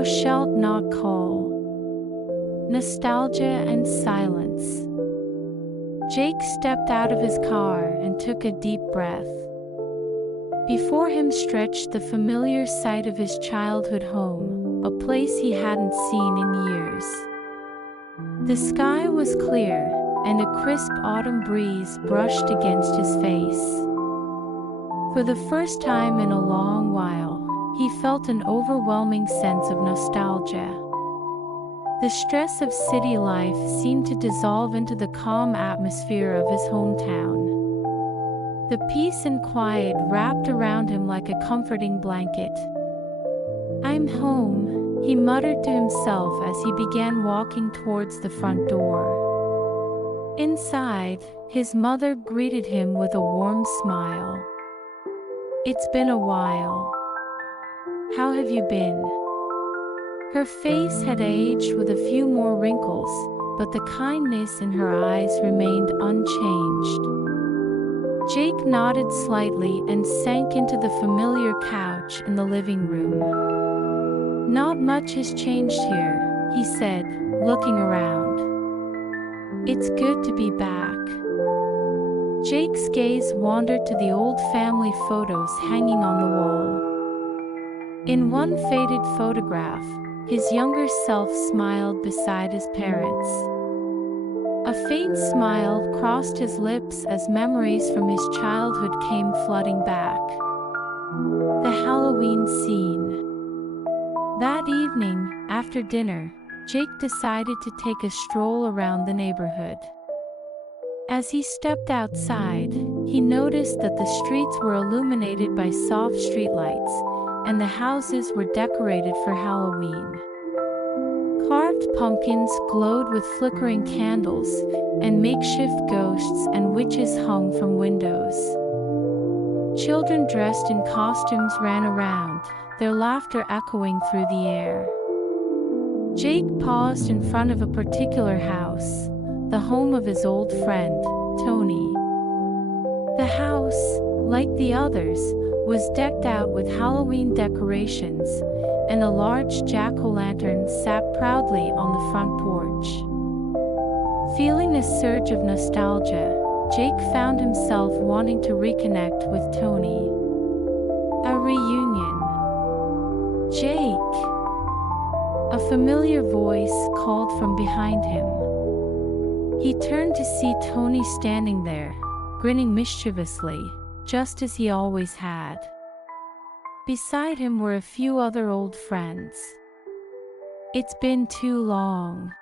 Thou shalt not call. Nostalgia and silence. Jake stepped out of his car and took a deep breath. Before him stretched the familiar sight of his childhood home, a place he hadn't seen in years. The sky was clear, and a crisp autumn breeze brushed against his face. For the first time in a long while, he felt an overwhelming sense of nostalgia. The stress of city life seemed to dissolve into the calm atmosphere of his hometown. The peace and quiet wrapped around him like a comforting blanket. "I'm home," he muttered to himself as he began walking towards the front door. Inside, his mother greeted him with a warm smile. "It's been a while. How have you been?" Her face had aged with a few more wrinkles, but the kindness in her eyes remained unchanged. Jake nodded slightly and sank into the familiar couch in the living room. "Not much has changed here," he said, looking around. "It's good to be back." Jake's gaze wandered to the old family photos hanging on the wall. In one faded photograph, his younger self smiled beside his parents. A faint smile crossed his lips as memories from his childhood came flooding back. The Halloween scene. That evening, after dinner, Jake decided to take a stroll around the neighborhood. As he stepped outside, he noticed that the streets were illuminated by soft streetlights, and the houses were decorated for Halloween. Carved pumpkins glowed with flickering candles, and makeshift ghosts and witches hung from windows. Children dressed in costumes ran around, their laughter echoing through the air. Jake paused in front of a particular house, the home of his old friend, Tony. The house, like the others, was decked out with Halloween decorations, and a large jack-o'-lantern sat proudly on the front porch. Feeling a surge of nostalgia, Jake found himself wanting to reconnect with Tony. A reunion. "Jake!" A familiar voice called from behind him. He turned to see Tony standing there, grinning mischievously, just as he always had. Beside him were a few other old friends. "It's been too long.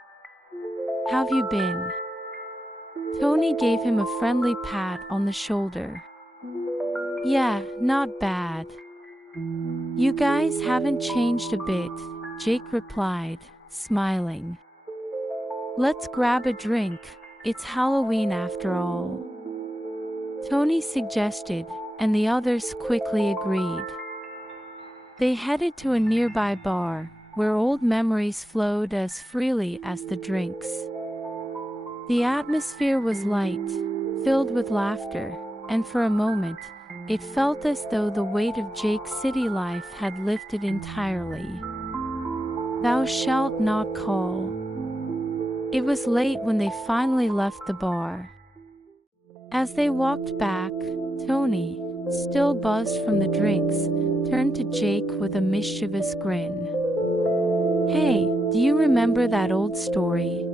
How've you been?" Tony gave him a friendly pat on the shoulder. "Yeah, not bad. You guys haven't changed a bit," Jake replied, smiling. "Let's grab a drink, it's Halloween after all," Tony suggested, and the others quickly agreed. They headed to a nearby bar, where old memories flowed as freely as the drinks. The atmosphere was light, filled with laughter, and for a moment, it felt as though the weight of Jake's city life had lifted entirely. "Thou shalt not call." It was late when they finally left the bar. As they walked back, Tony, still buzzed from the drinks, turned to Jake with a mischievous grin. "Hey, do you remember that old story?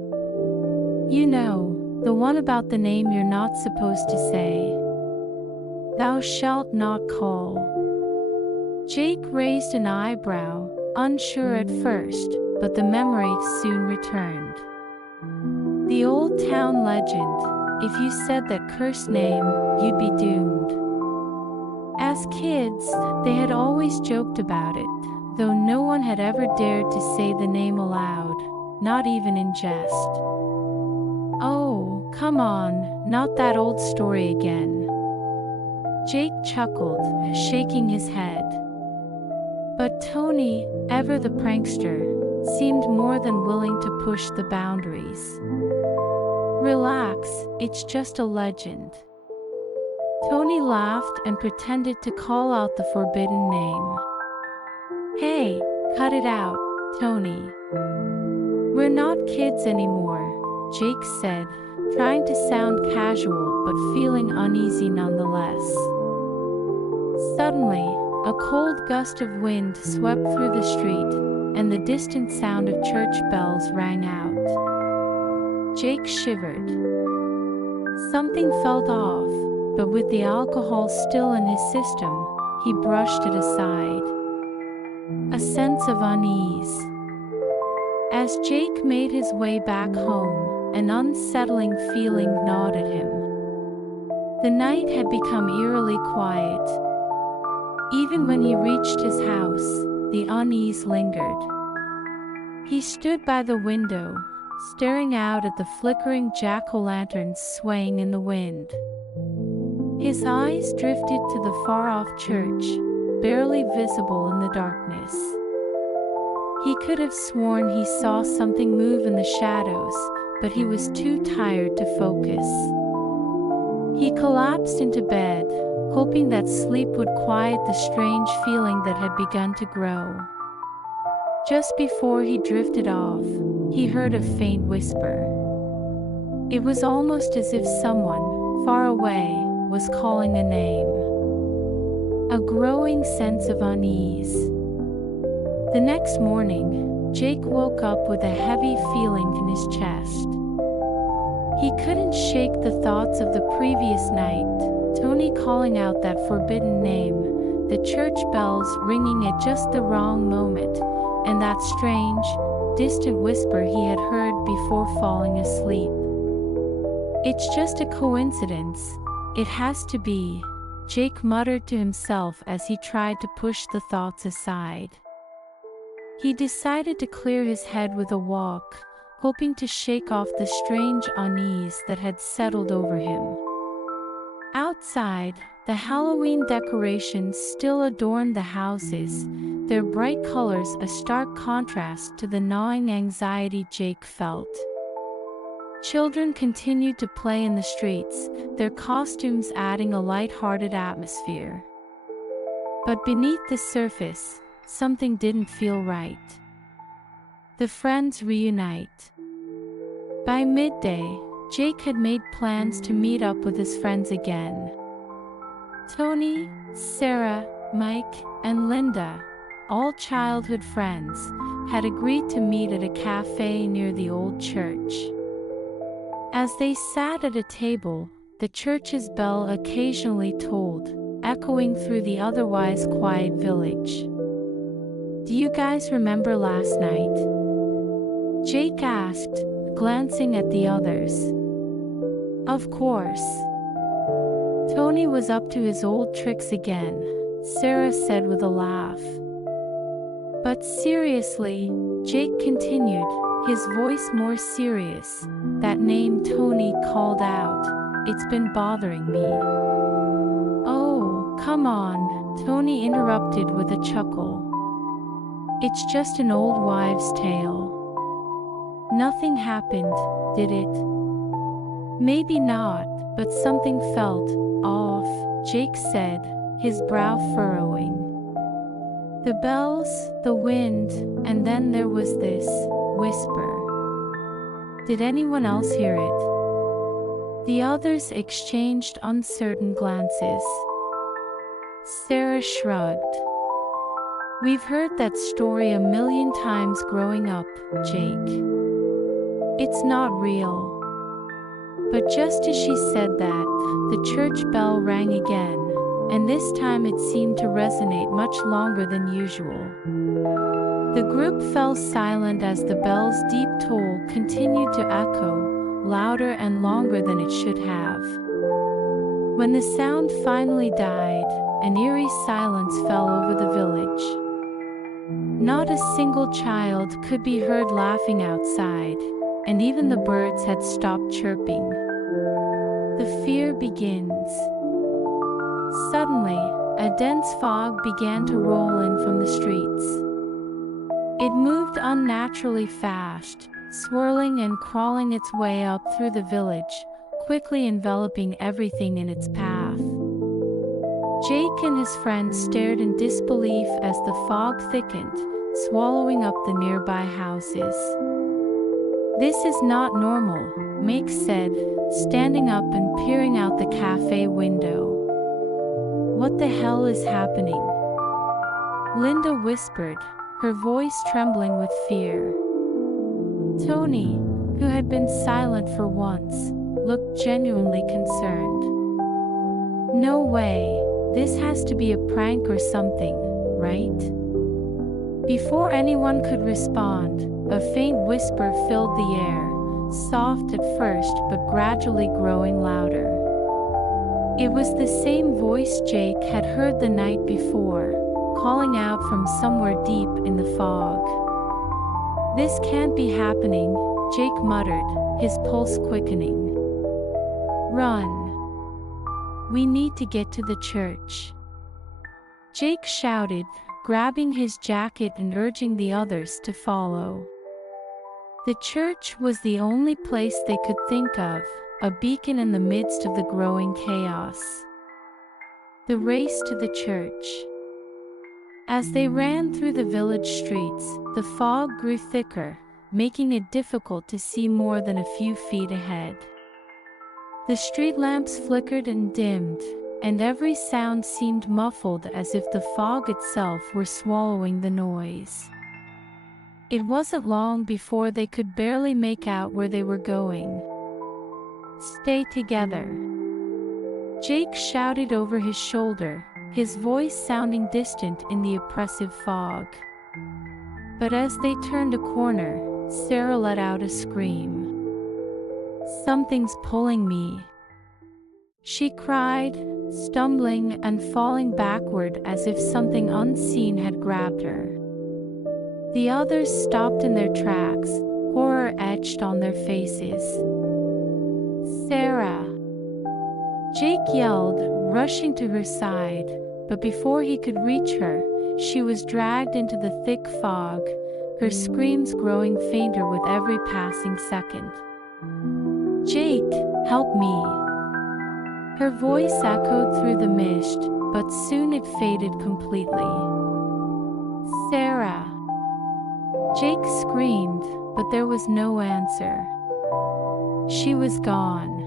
You know, the one about the name you're not supposed to say. Thou shalt not call." Jake raised an eyebrow, unsure at first, but the memory soon returned. The old town legend, if you said that cursed name, you'd be doomed. As kids, they had always joked about it, though no one had ever dared to say the name aloud, not even in jest. "Oh, come on, not that old story again." Jake chuckled, shaking his head. But Tony, ever the prankster, seemed more than willing to push the boundaries. "Relax, it's just a legend." Tony laughed and pretended to call out the forbidden name. "Hey, cut it out," Tony. "We're not kids anymore," Jake said, trying to sound casual but feeling uneasy nonetheless. Suddenly, a cold gust of wind swept through the street, and the distant sound of church bells rang out. Jake shivered. Something felt off, but with the alcohol still in his system, he brushed it aside. A sense of unease. As Jake made his way back home, an unsettling feeling gnawed at him. The night had become eerily quiet. Even when he reached his house, the unease lingered. He stood by the window, staring out at the flickering jack-o'-lanterns swaying in the wind. His eyes drifted to the far-off church, barely visible in the darkness. He could have sworn he saw something move in the shadows, but he was too tired to focus. He collapsed into bed, hoping that sleep would quiet the strange feeling that had begun to grow. Just before he drifted off, he heard a faint whisper. It was almost as if someone, far away, was calling a name. A growing sense of unease. The next morning, Jake woke up with a heavy feeling in his chest. He couldn't shake the thoughts of the previous night, Tony calling out that forbidden name, the church bells ringing at just the wrong moment, and that strange, distant whisper he had heard before falling asleep. "It's just a coincidence. It has to be," Jake muttered to himself as he tried to push the thoughts aside. He decided to clear his head with a walk, hoping to shake off the strange unease that had settled over him. Outside, the Halloween decorations still adorned the houses, their bright colors a stark contrast to the gnawing anxiety Jake felt. Children continued to play in the streets, their costumes adding a light-hearted atmosphere. But beneath the surface, something didn't feel right. The friends reunite. By midday, Jake had made plans to meet up with his friends again. Tony, Sarah, Mike, and Linda, all childhood friends, had agreed to meet at a cafe near the old church. As they sat at a table, the church's bell occasionally tolled, echoing through the otherwise quiet village. "Do you guys remember last night?" Jake asked, glancing at the others. "Of course." Tony was up to his old tricks again, Sarah said with a laugh. "But seriously," Jake continued, his voice more serious, "that name Tony called out, it's been bothering me." "Oh, come on," Tony interrupted with a chuckle. "It's just an old wives' tale. Nothing happened, did it?" "Maybe not, but something felt off," Jake said, his brow furrowing. The bells, the wind, and then there was this whisper. Did anyone else hear it? The others exchanged uncertain glances. Sarah shrugged. "We've heard that story a million times growing up, Jake. It's not real." But just as she said that, the church bell rang again, and this time it seemed to resonate much longer than usual. The group fell silent as the bell's deep toll continued to echo, louder and longer than it should have. When the sound finally died, an eerie silence fell over the village. Not a single child could be heard laughing outside, and even the birds had stopped chirping. The fear begins. Suddenly, a dense fog began to roll in from the streets. It moved unnaturally fast, swirling and crawling its way up through the village, quickly enveloping everything in its path. Jake and his friends stared in disbelief as the fog thickened, swallowing up the nearby houses. "This is not normal," Mike said, standing up and peering out the cafe window. "What the hell is happening?" Linda whispered, her voice trembling with fear. Tony, who had been silent for once, looked genuinely concerned. "No way, this has to be a prank or something, right?" Before anyone could respond, a faint whisper filled the air, soft at first but gradually growing louder. It was the same voice Jake had heard the night before, calling out from somewhere deep in the fog. "This can't be happening," Jake muttered, his pulse quickening. "Run. We need to get to the church," Jake shouted, grabbing his jacket and urging the others to follow. The church was the only place they could think of, a beacon in the midst of the growing chaos. The race to the church. As they ran through the village streets, the fog grew thicker, making it difficult to see more than a few feet ahead. The street lamps flickered and dimmed, and every sound seemed muffled as if the fog itself were swallowing the noise. It wasn't long before they could barely make out where they were going. "Stay together," Jake shouted over his shoulder, his voice sounding distant in the oppressive fog. But as they turned a corner, Sarah let out a scream. "Something's pulling me," she cried, stumbling and falling backward as if something unseen had grabbed her. The others stopped in their tracks, horror etched on their faces. "Sarah!" Jake yelled, rushing to her side, but before he could reach her, she was dragged into the thick fog, her screams growing fainter with every passing second. "Jake, help me!" Her voice echoed through the mist, but soon it faded completely. "Sarah!" Jake screamed, but there was no answer. She was gone.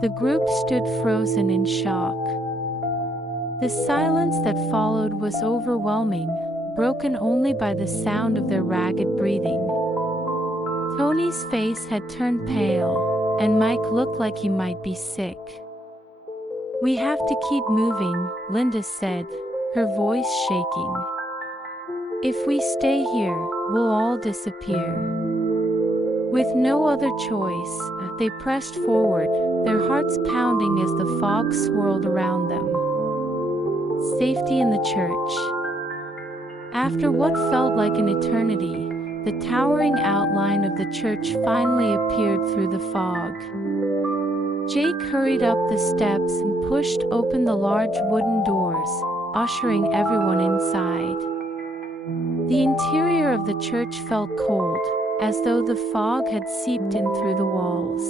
The group stood frozen in shock. The silence that followed was overwhelming, broken only by the sound of their ragged breathing. Tony's face had turned pale, and Mike looked like he might be sick. "We have to keep moving," Linda said, her voice shaking. "If we stay here, we'll all disappear." With no other choice, they pressed forward, their hearts pounding as the fog swirled around them. Safety in the church. After what felt like an eternity, the towering outline of the church finally appeared through the fog. Jake hurried up the steps and pushed open the large wooden doors, ushering everyone inside. The interior of the church felt cold, as though the fog had seeped in through the walls.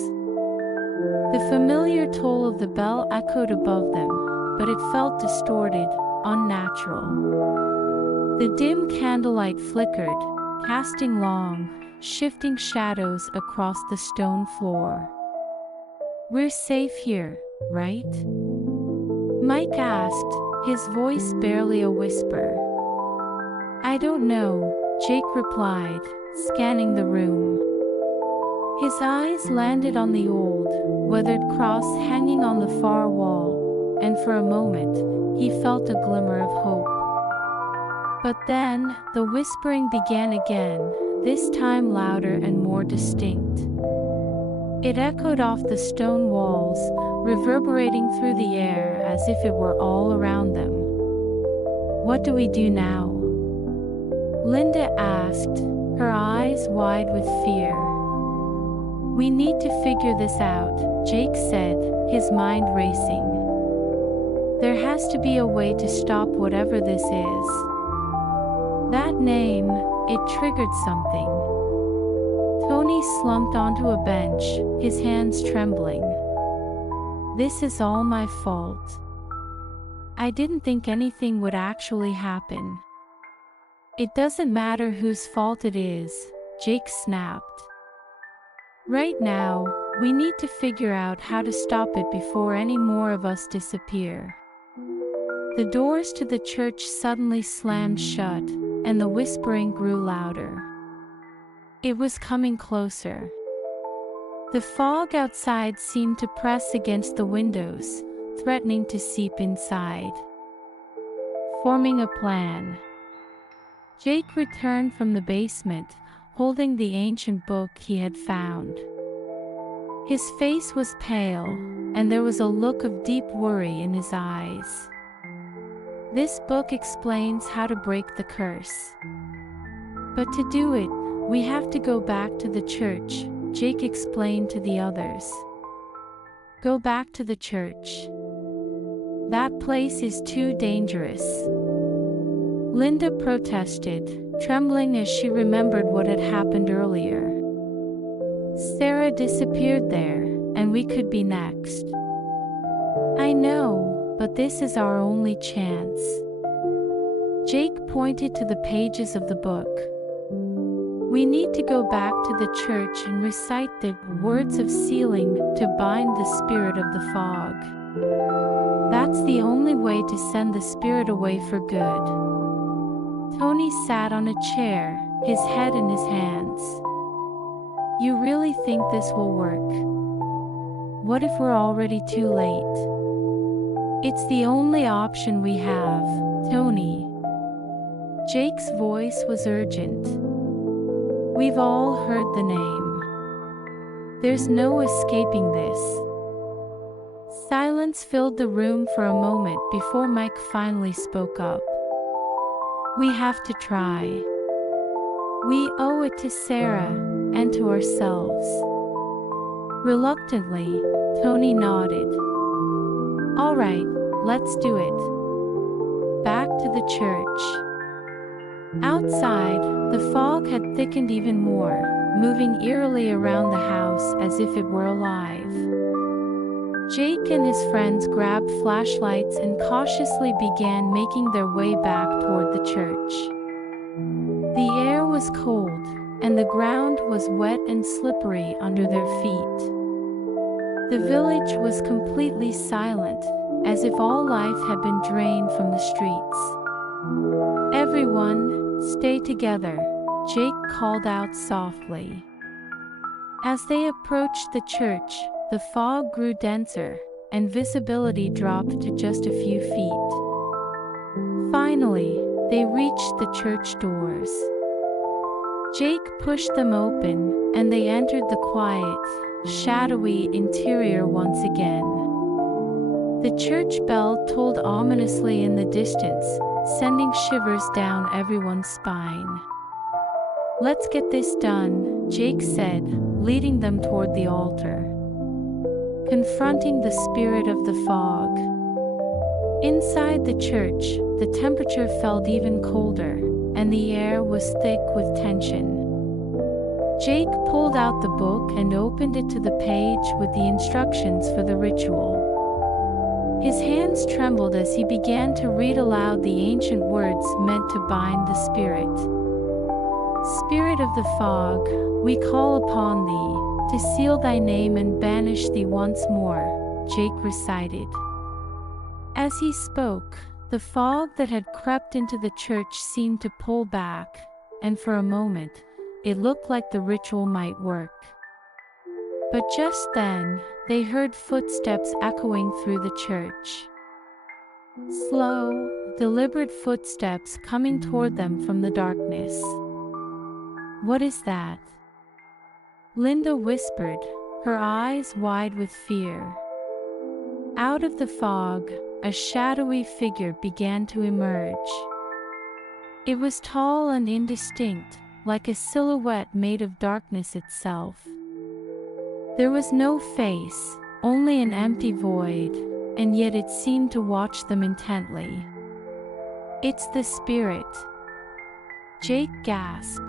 The familiar toll of the bell echoed above them, but it felt distorted, unnatural. The dim candlelight flickered, casting long, shifting shadows across the stone floor. "We're safe here, right?" Mike asked, his voice barely a whisper. "I don't know," Jake replied, scanning the room. His eyes landed on the old, weathered cross hanging on the far wall, and for a moment, he felt a glimmer of hope. But then, the whispering began again, this time louder and more distinct. It echoed off the stone walls, reverberating through the air as if it were all around them. "What do we do now?" Linda asked, her eyes wide with fear. "We need to figure this out," Jake said, his mind racing. "There has to be a way to stop whatever this is." That name, it triggered something. Tony slumped onto a bench, his hands trembling. "This is all my fault. I didn't think anything would actually happen." It doesn't matter whose fault it is, Jake snapped. Right now, we need to figure out how to stop it before any more of us disappear. The doors to the church suddenly slammed shut, and the whispering grew louder. It was coming closer. The fog outside seemed to press against the windows, threatening to seep inside. Forming a plan, Jake returned from the basement, holding the ancient book he had found. His face was pale, and there was a look of deep worry in his eyes. This book explains how to break the curse. But to do it, we have to go back to the church, Jake explained to the others. Go back to the church. That place is too dangerous. Linda protested, trembling as she remembered what had happened earlier. Sarah disappeared there, and we could be next. I know, but this is our only chance. Jake pointed to the pages of the book. We need to go back to the church and recite the words of sealing to bind the spirit of the fog. That's the only way to send the spirit away for good. Tony sat on a chair, his head in his hands. You really think this will work? What if we're already too late? It's the only option we have, Tony. Jake's voice was urgent. We've all heard the name. There's no escaping this. Silence filled the room for a moment before Mike finally spoke up. We have to try. We owe it to Sarah and to ourselves. Reluctantly, Tony nodded. All right, let's do it. Back to the church. Outside, the fog had thickened even more, moving eerily around the house as if it were alive. Jake and his friends grabbed flashlights and cautiously began making their way back toward the church. The air was cold, and the ground was wet and slippery under their feet. The village was completely silent, as if all life had been drained from the streets. Everyone, stay together, Jake called out softly. As they approached the church, the fog grew denser, and visibility dropped to just a few feet. Finally, they reached the church doors. Jake pushed them open, and they entered the quiet, shadowy interior once again. The church bell tolled ominously in the distance, sending shivers down everyone's spine. Let's get this done, Jake said, leading them toward the altar. Confronting the spirit of the fog. Inside the church, the temperature felt even colder, and the air was thick with tension. Jake pulled out the book and opened it to the page with the instructions for the ritual. His hands trembled as he began to read aloud the ancient words meant to bind the spirit. Spirit of the fog, we call upon thee, to seal thy name and banish thee once more, Jake recited. As he spoke, the fog that had crept into the church seemed to pull back, and for a moment, it looked like the ritual might work. But just then, they heard footsteps echoing through the church. Slow, deliberate footsteps coming toward them from the darkness. What is that? Linda whispered, her eyes wide with fear. Out of the fog, a shadowy figure began to emerge. It was tall and indistinct, like a silhouette made of darkness itself. There was no face, only an empty void, and yet it seemed to watch them intently. It's the spirit. Jake gasped.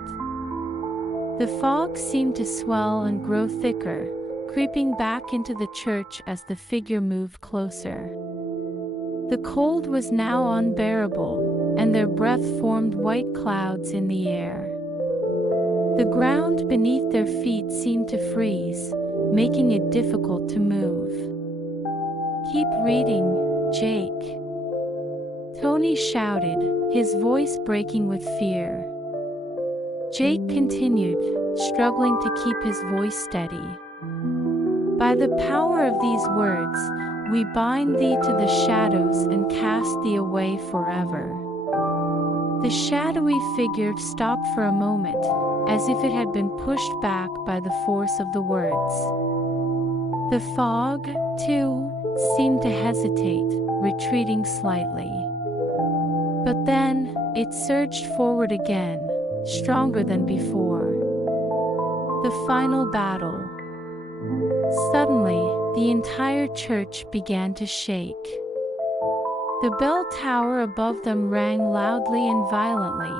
The fog seemed to swell and grow thicker, creeping back into the church as the figure moved closer. The cold was now unbearable, and their breath formed white clouds in the air. The ground beneath their feet seemed to freeze, making it difficult to move. "Keep reading, Jake," Tony shouted, his voice breaking with fear. Jake continued, struggling to keep his voice steady. "By the power of these words, we bind thee to the shadows and cast thee away forever." The shadowy figure stopped for a moment, as if it had been pushed back by the force of the words. The fog, too, seemed to hesitate, retreating slightly. But then, it surged forward again, stronger than before. The final battle. Suddenly, the entire church began to shake. The bell tower above them rang loudly and violently,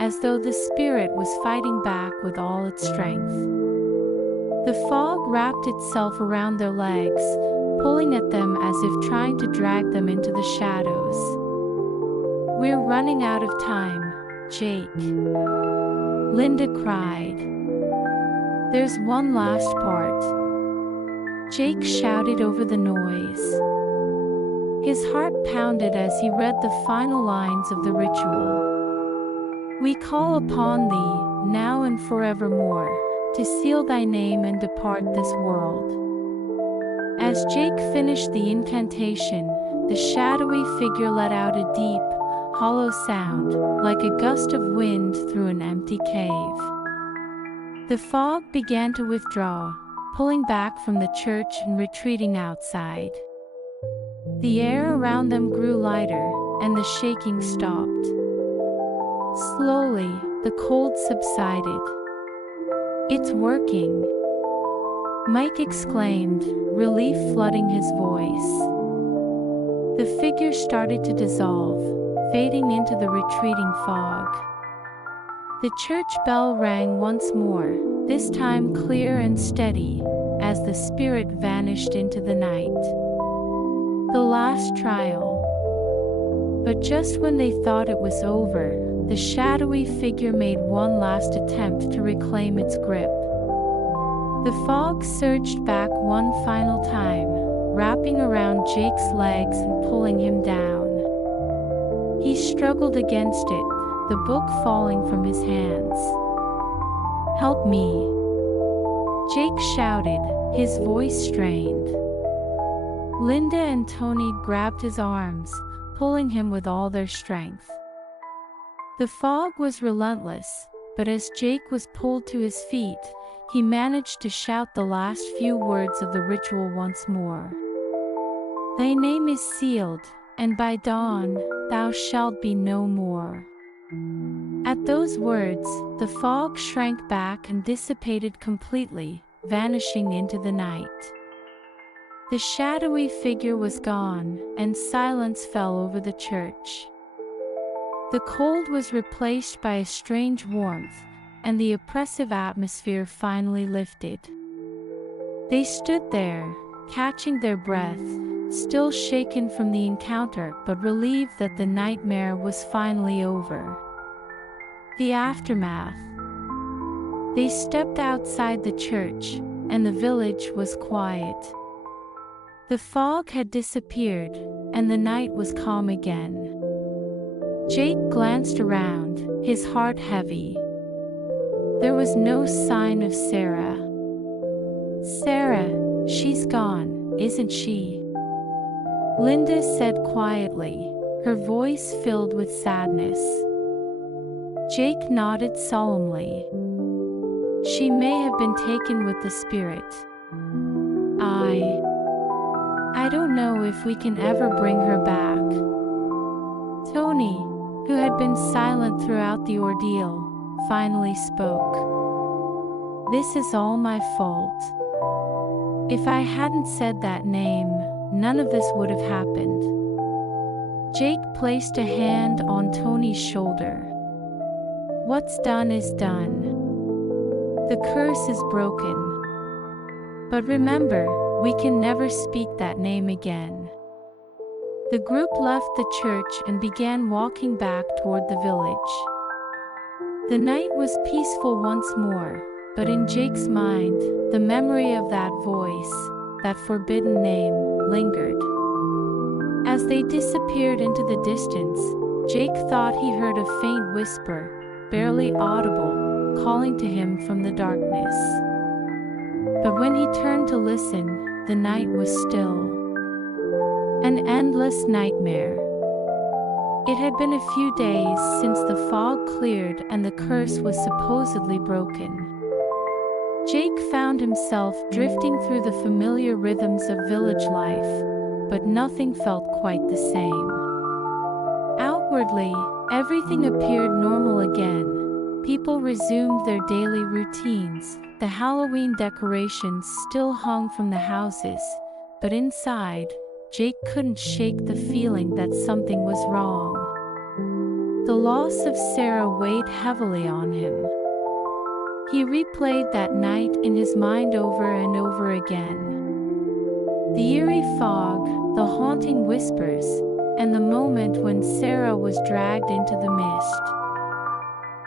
as though the spirit was fighting back with all its strength. The fog wrapped itself around their legs, pulling at them as if trying to drag them into the shadows. "We're running out of time, Jake," Linda cried. "There's one last part," Jake shouted over the noise. His heart pounded as he read the final lines of the ritual. "We call upon thee, now and forevermore, to seal thy name and depart this world." As Jake finished the incantation, the shadowy figure let out a deep, hollow sound, like a gust of wind through an empty cave. The fog began to withdraw, pulling back from the church and retreating outside. The air around them grew lighter, and the shaking stopped. Slowly, the cold subsided. "It's working," Mike exclaimed, relief flooding his voice. The figure started to dissolve, fading into the retreating fog. The church bell rang once more, this time clear and steady, as the spirit vanished into the night. The last trial. But just when they thought it was over, the shadowy figure made one last attempt to reclaim its grip. The fog surged back one final time, wrapping around Jake's legs and pulling him down. He struggled against it, the book falling from his hands. "Help me," Jake shouted, his voice strained. Linda and Tony grabbed his arms, pulling him with all their strength. The fog was relentless, but as Jake was pulled to his feet, he managed to shout the last few words of the ritual once more. "Thy name is sealed, and by dawn, thou shalt be no more." At those words, the fog shrank back and dissipated completely, vanishing into the night. The shadowy figure was gone, and silence fell over the church. The cold was replaced by a strange warmth, and the oppressive atmosphere finally lifted. They stood there, catching their breath, still shaken from the encounter but relieved that the nightmare was finally over. The aftermath. They stepped outside the church, and the village was quiet. The fog had disappeared, and the night was calm again. Jake glanced around, his heart heavy. There was no sign of Sarah. "Sarah, she's gone, isn't she?" Linda said quietly, her voice filled with sadness. Jake nodded solemnly. "She may have been taken with the spirit. I don't know if we can ever bring her back." Tony, who had been silent throughout the ordeal, finally spoke. "This is all my fault. If I hadn't said that name, none of this would have happened." Jake placed a hand on Tony's shoulder. "What's done is done. The curse is broken. But remember, we can never speak that name again." The group left the church and began walking back toward the village. The night was peaceful once more, but in Jake's mind, the memory of that voice, that forbidden name, lingered. As they disappeared into the distance, Jake thought he heard a faint whisper, barely audible, calling to him from the darkness. But when he turned to listen, the night was still. An endless nightmare. It had been a few days since the fog cleared and the curse was supposedly broken. Jake found himself drifting through the familiar rhythms of village life, but nothing felt quite the same. Outwardly, everything appeared normal again. People resumed their daily routines. The Halloween decorations still hung from the houses, but inside, Jake couldn't shake the feeling that something was wrong. The loss of Sarah weighed heavily on him. He replayed that night in his mind over and over again. The eerie fog, the haunting whispers, and the moment when Sarah was dragged into the mist.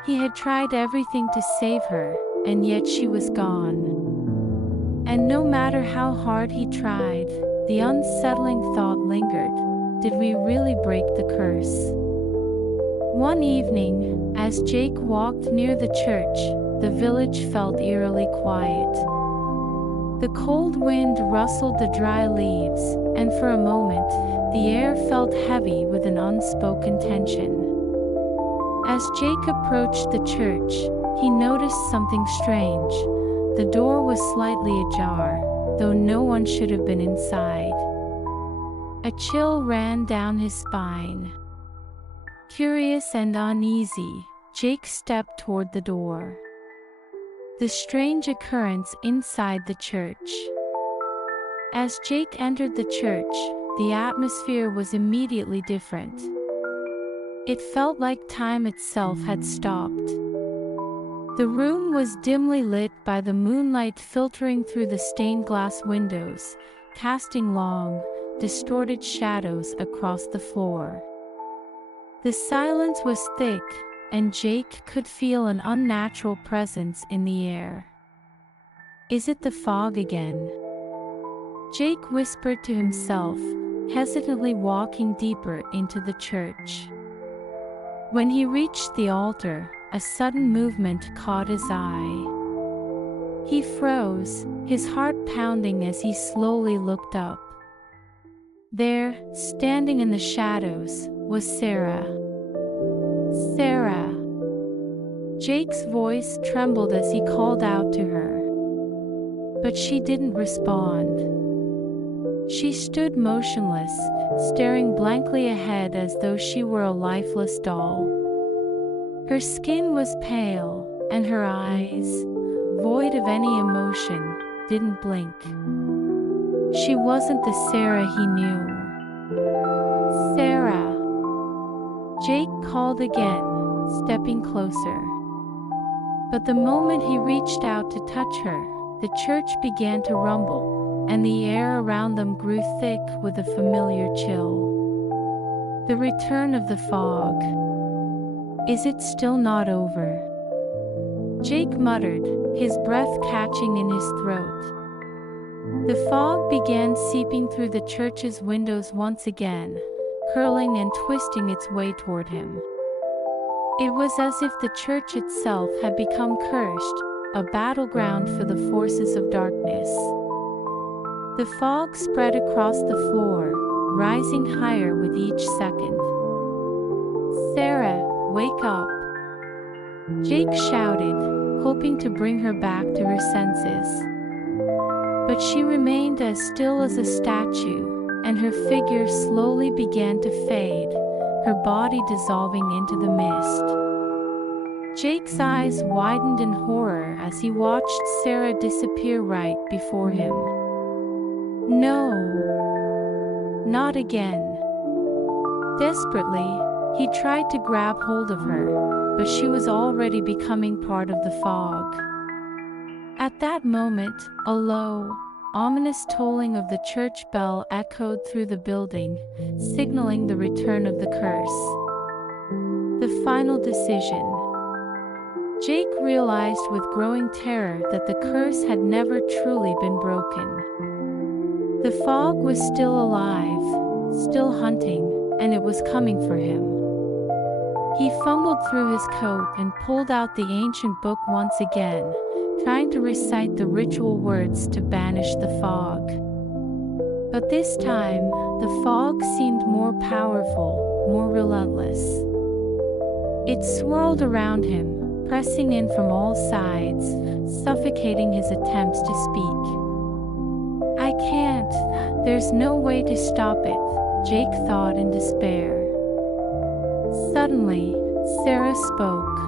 He had tried everything to save her, and yet she was gone. And no matter how hard he tried, the unsettling thought lingered. Did we really break the curse? One evening, as Jake walked near the church, the village felt eerily quiet. The cold wind rustled the dry leaves, and for a moment, the air felt heavy with an unspoken tension. As Jake approached the church, he noticed something strange. The door was slightly ajar, though no one should have been inside. A chill ran down his spine. Curious and uneasy, Jake stepped toward the door. The strange occurrence inside the church. As Jake entered the church, the atmosphere was immediately different. It felt like time itself had stopped. The room was dimly lit by the moonlight filtering through the stained glass windows, casting long, distorted shadows across the floor. The silence was thick, and Jake could feel an unnatural presence in the air. "Is it the fog again?" Jake whispered to himself, hesitantly walking deeper into the church. When he reached the altar, a sudden movement caught his eye. He froze, his heart pounding as he slowly looked up. There, standing in the shadows, was Sarah. "Sarah!" Jake's voice trembled as he called out to her. But she didn't respond. She stood motionless, staring blankly ahead as though she were a lifeless doll. Her skin was pale, and her eyes, void of any emotion, didn't blink. She wasn't the Sarah he knew. "Sarah!" Jake called again, stepping closer. But the moment he reached out to touch her, the church began to rumble, and the air around them grew thick with a familiar chill. The return of the fog. "Is it still not over?" Jake muttered, his breath catching in his throat. The fog began seeping through the church's windows once again, curling and twisting its way toward him. It was as if the church itself had become cursed, a battleground for the forces of darkness. The fog spread across the floor, rising higher with each second. "Sarah, wake up!" Jake shouted, hoping to bring her back to her senses. But she remained as still as a statue, and her figure slowly began to fade, her body dissolving into the mist. Jake's eyes widened in horror as he watched Sarah disappear right before him. No, not again. Desperately, he tried to grab hold of her, but she was already becoming part of the fog. At that moment, a low, ominous tolling of the church bell echoed through the building, signaling the return of the curse. The final decision. Jake realized with growing terror that the curse had never truly been broken. The fog was still alive, still hunting, and it was coming for him. He fumbled through his coat and pulled out the ancient book once again, trying to recite the ritual words to banish the fog. But this time, the fog seemed more powerful, more relentless. It swirled around him, pressing in from all sides, suffocating his attempts to speak. "I can't. There's no way to stop it," Jake thought in despair. Suddenly, Sarah spoke,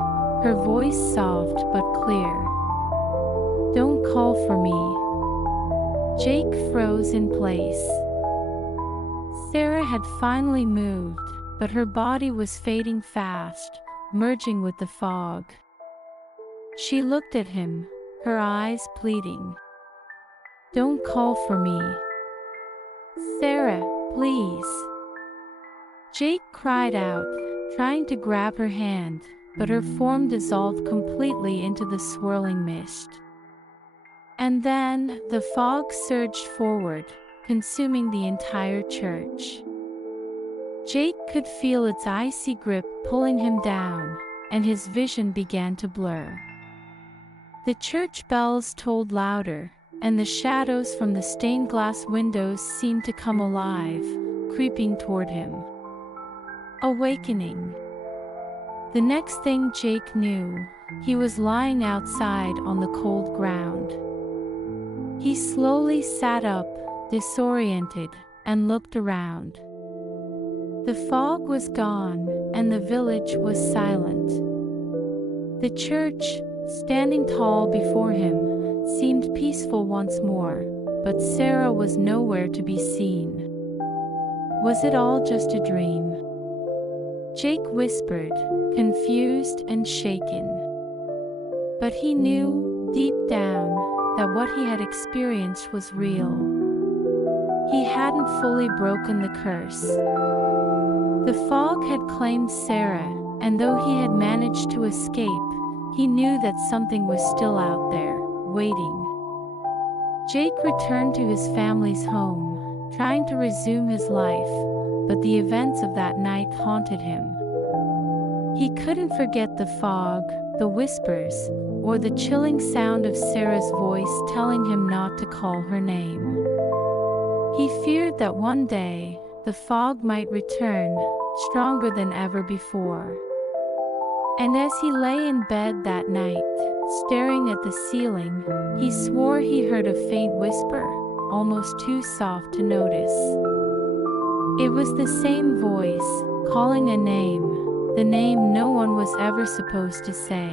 her voice soft but clear. "Don't call for me." Jake froze in place. Sarah had finally moved, but her body was fading fast, merging with the fog. She looked at him, her eyes pleading. "Don't call for me. Sarah, please." Jake cried out, trying to grab her hand, but her form dissolved completely into the swirling mist. And then, the fog surged forward, consuming the entire church. Jake could feel its icy grip pulling him down, and his vision began to blur. The church bells tolled louder, and the shadows from the stained glass windows seemed to come alive, creeping toward him. Awakening. The next thing Jake knew, he was lying outside on the cold ground. He slowly sat up, disoriented, and looked around. The fog was gone, and the village was silent. The church, standing tall before him, seemed peaceful once more, but Sarah was nowhere to be seen. Was it all just a dream? Jake whispered, confused and shaken. But he knew, deep down, that what he had experienced was real. He hadn't fully broken the curse. The fog had claimed Sarah, and though he had managed to escape, he knew that something was still out there, waiting. Jake returned to his family's home, trying to resume his life, but the events of that night haunted him. He couldn't forget the fog, the whispers, or the chilling sound of Sarah's voice telling him not to call her name. He feared that one day, the fog might return, stronger than ever before. And as he lay in bed that night, staring at the ceiling, he swore he heard a faint whisper, almost too soft to notice. It was the same voice, calling a name, the name no one was ever supposed to say.